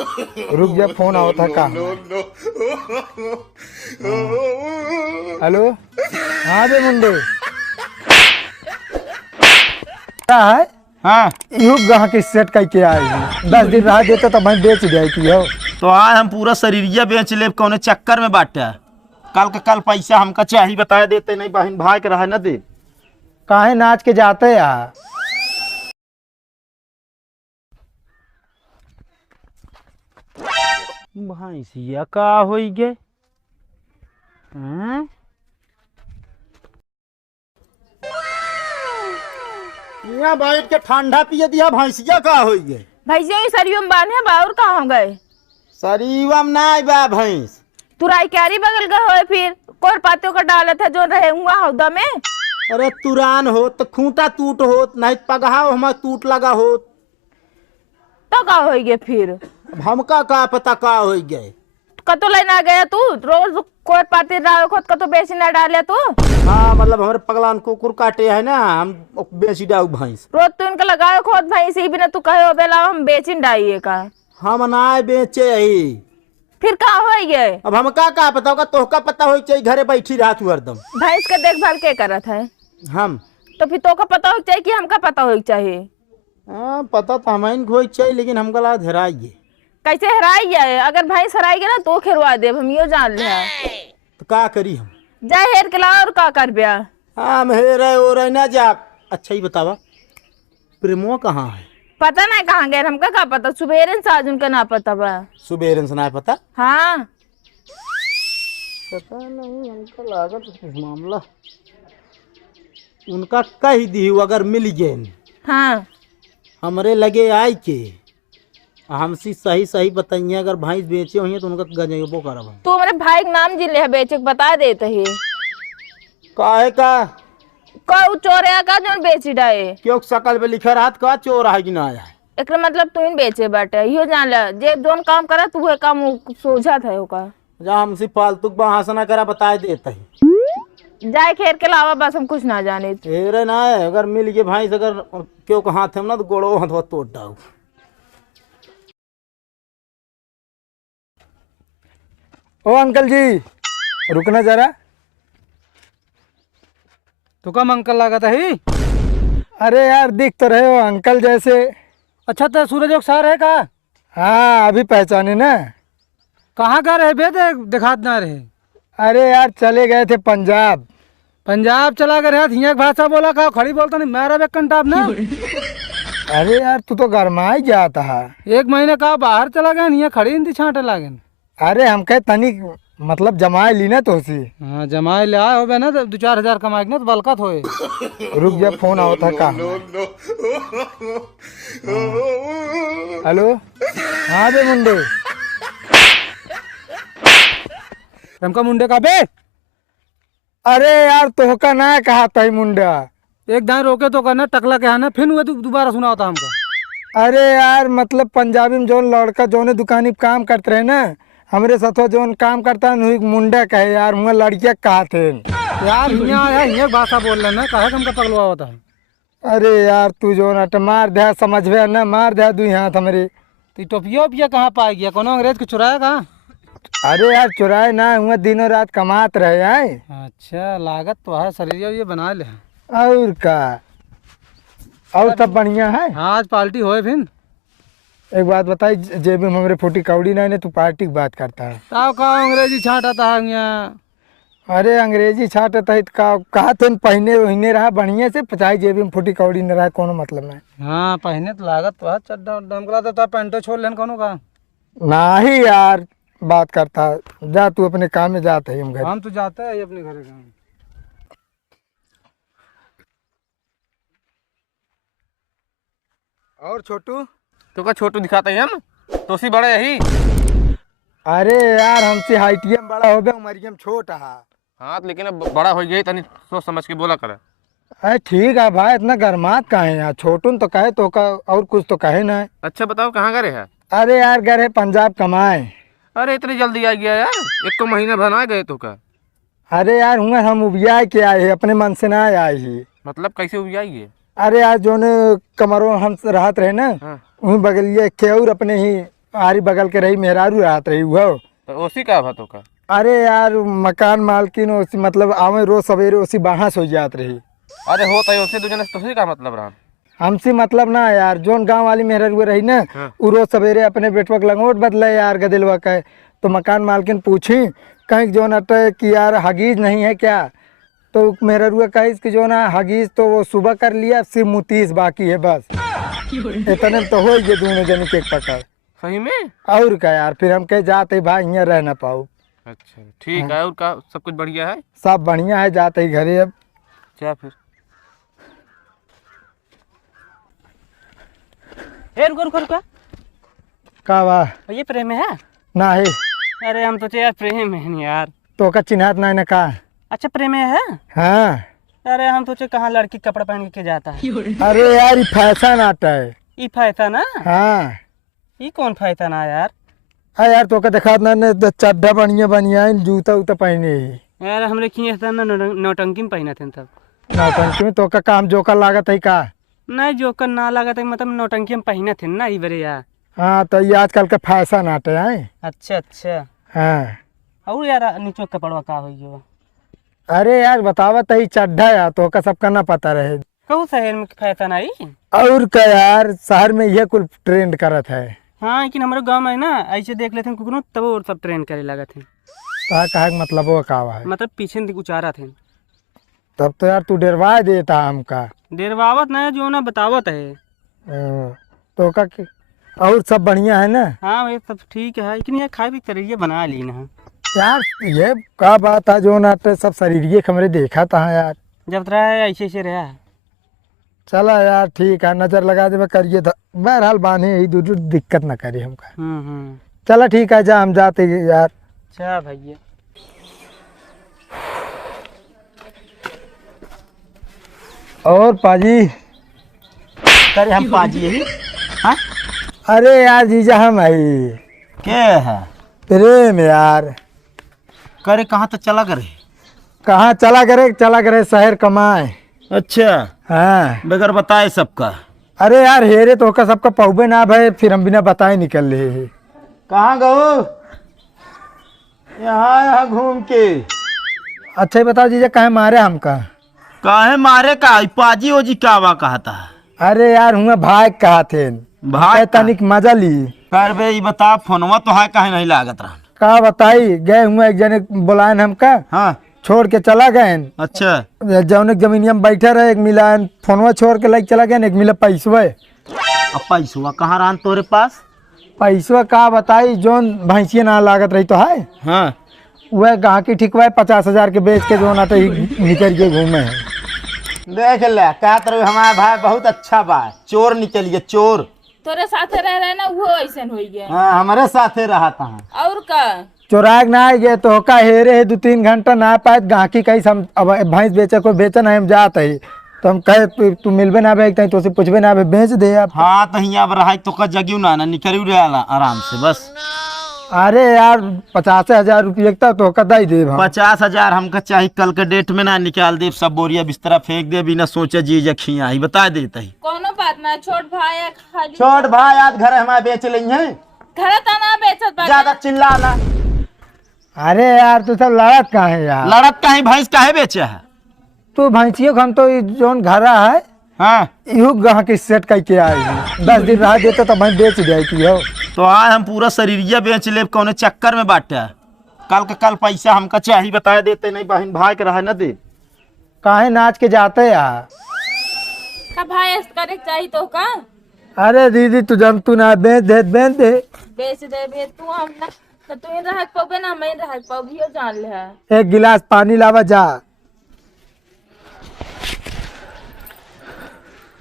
रुक जा, फोन आओ था का। हेलो, हाँ बे मुंडे, क्या है? हाँ यू गहा के सेट करके आई 10 दिन रहा देता तो मैं बेच दिया की हो। तो आज हम पूरा शरीरिया बेच ले कौन चक्कर में बांटा। कल का कल पैसा हमका चाहिए, बता देते नहीं बहन भाई के रहा न दे। काहे नाच के जाते यार? भैंसिया का हो गए? यहाँ बैठ के ठंडा पिए दिया, भैंसिया का हो गए? भैंसिया सरियों में बांधे बाउर कहाँ गए? शरीरम ना बा भैंस। तुराई क्यारी बगल गए हो फिर कोर पातियों का डाला था जो रहे हुआ हौदा में। अरे तुरान हो तो खूंटा टूट होत, नहीं पगहा हमार टूट लगा होत। तो का हो गए फिर? अब हमका का पता का हो गए। कतो लेना गया तू? रोज कोर पाती डाल खुद कतो बेची ना डाले तू? हाँ मतलब हमारे पगलान कुकुर काटे है ना, हम बेची डाऊ भैंस। रोज तू इनका लगाओ खुद भैंस ही बिना तू कहे बेला हम बेचिन डाइए का। हम ना बेचे ही। फिर का हो गए? अब हमका का पता होगा, तोहका पता हो चाहिए घरे बैठी रहा तू हरदम। भैंस का देखभाल के करत है? हम तो फिर तो का पता हो चाहिए कि हमका पता हो चाहिए? हाँ पता तो हमें हो चाहिए, लेकिन हमका ला धराइए। कैसे हराई जाए? अगर भैंस हराई गए ना तो खिरवा दे, हम यो जान ले। तो का करी हम? जा हेर के ला और का कर बिया। हम हे रहे हो रहे ना जा। अच्छा ही बतावा, प्रेमो कहाँ है? पता नहीं कहाँ गए, हमका का पता। सुबेरे से आज उनका ना पता बा। सुबेरन से ना पता? हाँ पता नहीं हमको लागत कुछ मामला उनका कह दी अगर मिल गए हाँ हमरे लगे आए के हमसे सही सही बताइए। अगर भैंस बेचे हुई तो उनका गजेबो करब। तू हमारे भाई के नाम जिले है बेचे के बता देते ही। काहे का? को चोरिया का जो बेची डाए? क्यों शकल पे लिखा रहा का चोर है कि ना है? एक मतलब तू इन बेचे बाटे यो जान ले। जे जोन काम करा तू है काम सोझा था होगा। जा हमसे फालतू बहाना करा बता देता है। जाए खेर के लावा बस, हम कुछ ना जाने। तेरे ना है, अगर मिल गए भैंस अगर क्यों का हाथ है ना तो गोड़ो हाथ तोड़ डाऊ। ओ अंकल जी, रुकना जरा। तो कम अंकल लागत है? अरे यार दिख तो रहे हो अंकल जैसे। अच्छा तो सूरज एक सर है का? हाँ अभी पहचाने ना। कहाँ का रहे बे? दिखात ना रहे। अरे यार चले गए थे पंजाब। पंजाब चला गया हियाँ भाषा बोला का खड़ी बोलता नहीं मेरा बेकंटाप ना। अरे यार तू तो गरमा ही जाता है। 1 महीने का बाहर चला गया हियाँ खड़ी हिंदी छाटे लागे। अरे हम कहे तनिक मतलब जमाए ली ना तो उसी। हाँ जमाए ले आए हो ना तो 2-4 हजार कमाए ना तो बलकत होए। रुक जा, फोन आओ था का। हेलो, हाँ बे मुंडे। हमका मुंडे का बे? अरे यार तोहका ना कहा था मुंडा। एक दाएं रोके तो करना टकला के आना फिर हुए तो दोबारा सुना होता हमका। अरे यार मतलब पंजाबी में जोन लड़का जोने दुकानी पे काम करते रहे ना, हमरे साथ जोन काम करता है मुंडा कहे यार, हुआ लड़किया कहा थे यार हियाँ आया हियाँ भाषा बोल रहे ना कहे हमका पगलवा होता है। अरे यार तू जो ना मार दे समझबे ना, मार दे दू हाथ हमरे। तो टोपिया ओपिया कहाँ पाए गया? कोनो अंग्रेज के चुराया कहाँ? अरे यार चुराए ना हुआ, दिनों रात कमात रहे आए। अच्छा लागत तो है शरीर ये बना ले। और का, और सब बढ़िया है। हाँ आज पार्टी होए फिर। एक बात बताई, जेब में हमरे फूटी कौड़ी नहीं, तू पार्टी की बात करता है। ताव का अंग्रेजी छाटाता है यहाँ। अरे अंग्रेजी छाटत है का कहा थे पहने वहीने रहा बढ़िया से, पचाई जेब में फूटी कौड़ी न रहा, कोनो मतलब नहीं। हाँ पहने तो लागत तो है चड्डा उड्डा हमको तो पैंटो छोड़ लेन कोनो का। नहीं यार बात करता है। जा तू अपने काम में जाते ही हम घर। हम तो जाते हैं अपने घर काम। और छोटू तो का छोटू दिखाते हैं हम तो सी बड़े यही। अरे यार हमसे हाइटियम बड़ा हो गया, उमरियम छोटा है। हाँ लेकिन अब बड़ा हो गई तनी सोच समझ के बोला कर। अरे ठीक है भाई, इतना गरमात का है यार। छोटू तो कहे तो का और कुछ तो कहे ना। अच्छा बताओ कहाँ गए है? अरे यार गए पंजाब कमाए। अरे इतनी जल्दी आ गया यार, 1 महीना बना गए तो का। अरे यार हुआ हम उबिया के आए हैं, अपने मन से ना आए ही। मतलब कैसे हुई आई है? अरे यार जो ने कमरों हम राहत रहे ना, हाँ। वही बगलिए के और अपने ही आरी बगल के रही मेहरारू रात रही वो। तो उसी का भातों का। अरे यार मकान मालकिन उसी मतलब आवे रोज सवेरे उसी बाहर सो जात रही। अरे होता है उसे दूजने से उसी का मतलब रहा। हमसे मतलब ना यार, जोन गांव वाली मेहरारू रही ना वो रोज सवेरे अपने बेटवा के लंगोट बदले यार गदिलवा का। तो मकान मालकिन पूछी कहीं जोन अटे कि यार हगीज नहीं है क्या, तो मेहरारू कही कि जो ना हगीज तो वो सुबह कर लिया, सिर्फ मुतीस बाकी है बस। इतने तो हो गए दोनों जन के पकड़। सही में? और क्या यार, फिर हम कहे जाते भाई यहाँ रह ना पाओ। अच्छा ठीक है, और का सब कुछ बढ़िया है? सब बढ़िया है, जाते ही घरे अब। क्या फिर? ए रुको रुको रुको, का वाह ये प्रेम है? ना है अरे हम तो यार प्रेम है नहीं यार। तो का चिन्हात ना न का। अच्छा प्रेम है? हाँ अरे हम सोचे कहाँ लड़की कपड़ा पहन के जाता है। अरे यार ये फैशन आता है। ये फैशन ना? हाँ ये कौन फैशन है यार? अरे यार तो का देखा ना ने चड्ढा बढ़िया बढ़िया है, जूता उता पहने ही यार हमरे किए था ना नौटंकी में पहने थे तब। नौटंकी में तो का काम जोकर लागत है का। नहीं जोकर ना लगा था, मतलब नौटंकी में पहने थे ना ये बरे यार। हाँ तो ये आजकल का फैशन आते हैं। अच्छा अच्छा। हाँ और यार नीचो कपड़वा का हो जो? अरे यार बतावत है चड्ढा यार, तो का सबका ना पता रहे। कहूँ शहर में फैशन आई? और क्या यार, शहर में यह कुल ट्रेंड करत है। हाँ लेकिन हमारे गांव में ना ऐसे देख लेते हैं कुकनो तब वो सब ट्रेन करे लगा थे। तो कहा मतलब वो का है, मतलब पीछे से उचारा थे। तब तो यार तू डरवा देता हमका। डेरवावत नहीं जो ना बतावत है। तो का और सब बढ़िया है ना? हाँ भाई सब ठीक है, लेकिन ये खाए भी तरीके बना ली ना यार ये का बात है जो ना तो सब शरीर हमरे देखा था यार। जब रहा है ऐसे ऐसे रहा। चला यार ठीक है, नजर लगा दे करिए था, बहरहाल बांधे ही दूर दिक्कत ना करे हमका। चला ठीक है, जा हम जाते यार। अच्छा भैया। और पाजी करे हम पाजी यही। हाँ अरे यार जीजा हम आई क्या है? प्रेम यार। करे कहाँ तो चला करे? कहाँ चला करे शहर कमाए। अच्छा हाँ बगैर बताए सबका। अरे यार हेरे तो का सबका पहुबे ना भाई, फिर हम बिना बताए निकल रहे। कहाँ गो? यहाँ घूम के। अच्छा ही बताओ जीजा कहे मारे हमका? काहे मारे का? पाजी ओजी कावा कहता है? अरे यार हुआ भाग कहा थे भाग तनिक मजा ली। पर बे ये बता फोनवा तो है काहे नहीं लागत रहा? का बताई गए हुए एक जने बुलाए हमका, हाँ छोड़ के चला गए। अच्छा जौन जमीनिया में बैठे रहे, एक मिला फोनवा छोड़ के लग चला गए, एक मिला पैसवा। अब पैसवा कहाँ रहा तोरे पास? पैसवा का बताई, जोन भैंसिया ना लागत रही तो है हाँ वह गाहकी ठिकवा 50,000 के बेच के जो ना तो निकल के घूमे है। देख ले क्या तरह हमारा भाई बहुत अच्छा बा, चोर निकल गया चोर। तोरे साथे रह रहे ना वो ऐसा हो गया। हाँ हमारे साथे रहा था। और का चोराग ना आ गए तो का हेरे है 2-3 घंटा ना पाए गाहकी कहीं हम अब भैंस बेचे को बेचन है हम जात है, तो हम कहे तू मिलबे ना भाई तो से पूछबे ना बेच दे आप। हाँ तो यहाँ पर रहा तो का जगियो ना निकल रहा आराम से बस। अरे यार 50,000 रुपये का तो का दे दे। 50,000 हमका चाहिए, कल के डेट में ना निकाल दे, सब बोरिया बिस्तरा फेंक दे, बिना सोचे जी जखिया ही बता देता ही। कोनो बात ना, छोट भाई है खाली। छोट भाई आज घर हमारे बेच ली है, घर तना बेचत बा। ज्यादा चिल्लाना। अरे यार तू सब लड़त कहाँ है यार? लड़त काहे? भैंस काहे बेचे है? तू भैंसियों हम तो जोन घरा है हाँ इहू गाह के सेट करके आई 10 दिन रह देते तो मैं बेच जाती हो। तो आज हम पूरा शरीरिया बेच ले, कौन चक्कर में बांटे? कल का कल पैसा हमका चाहिए बता देते, नहीं बहन भाई के रहा न दे। काहे नाच के जाते यार? का भाई करे चाहिए तो का? अरे दीदी तू जब तू ना बेच दे बेच दे बे तू, हम ना तो तू रह पाबे ना मैं रह पाबियो जान ले। एक गिलास पानी लावा जा।